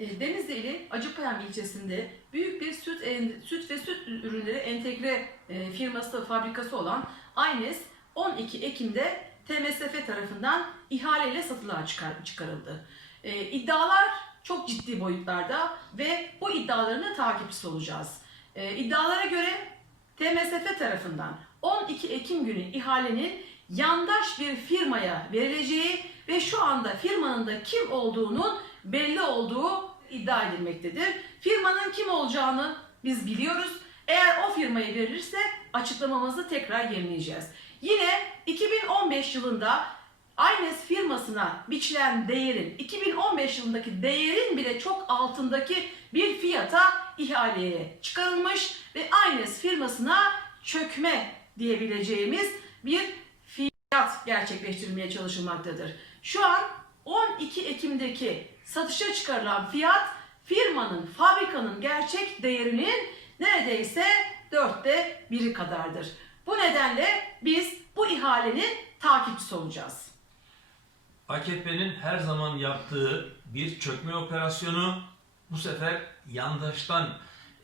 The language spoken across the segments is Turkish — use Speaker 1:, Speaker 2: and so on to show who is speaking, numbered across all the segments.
Speaker 1: E, Denizli Acıpayam ilçesinde büyük bir süt, süt ve süt ürünleri entegre e, firması, fabrikası olan Aynes 12 Ekim'de TMSF tarafından ihaleyle satılığa çıkar, çıkarıldı. E, iddialar çok ciddi boyutlarda ve bu iddiaların da takipçisi olacağız. İddialara göre TMSF tarafından 12 Ekim günü ihalenin yandaş bir firmaya verileceği ve şu anda firmanın da kim olduğunun belli olduğu iddia edilmektedir. Firmanın kim olacağını biz biliyoruz. Eğer o firmayı verirse açıklamamızı tekrar yenileyeceğiz. Yine 2015 yılında Aynes firmasına biçilen değerin 2015 yılındaki değerin bile çok altındaki bir fiyata ihaleye çıkarılmış ve Aynes firmasına çökme diyebileceğimiz bir fiyat gerçekleştirilmeye çalışılmaktadır. Şu an 12 Ekim'deki satışa çıkarılan fiyat firmanın, fabrikanın gerçek değerinin neredeyse dörtte biri kadardır. Bu nedenle biz bu ihalenin takipçisi olacağız.
Speaker 2: AKP'nin her zaman yaptığı bir çökme operasyonu bu sefer yandaştan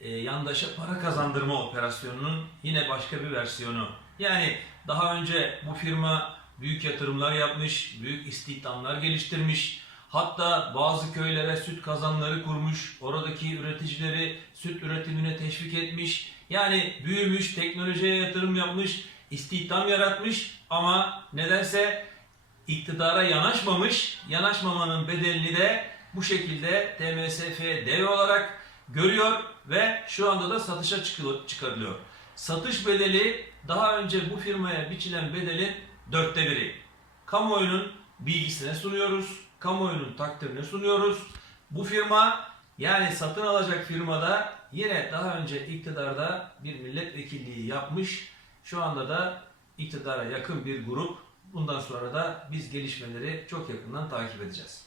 Speaker 2: e, yandaşa para kazandırma operasyonunun yine başka bir versiyonu. Yani daha önce bu firma büyük yatırımlar yapmış, büyük istihdamlar geliştirmiş. Hatta bazı köylere süt kazanları kurmuş, oradaki üreticileri süt üretimine teşvik etmiş. Yani büyümüş, teknolojiye yatırım yapmış, istihdam yaratmış ama nedense iktidara yanaşmamış, yanaşmamanın bedelini de bu şekilde TMSF dev olarak görüyor ve şu anda da satışa çıkarılıyor. Satış bedeli daha önce bu firmaya biçilen bedelin dörtte biri. Kamuoyunun bilgisine sunuyoruz, kamuoyunun takdirine sunuyoruz. Bu firma yani satın alacak firmada yine daha önce iktidarda bir milletvekilliği yapmış. Şu anda da iktidara yakın bir grup Bundan sonra da biz gelişmeleri çok yakından takip edeceğiz.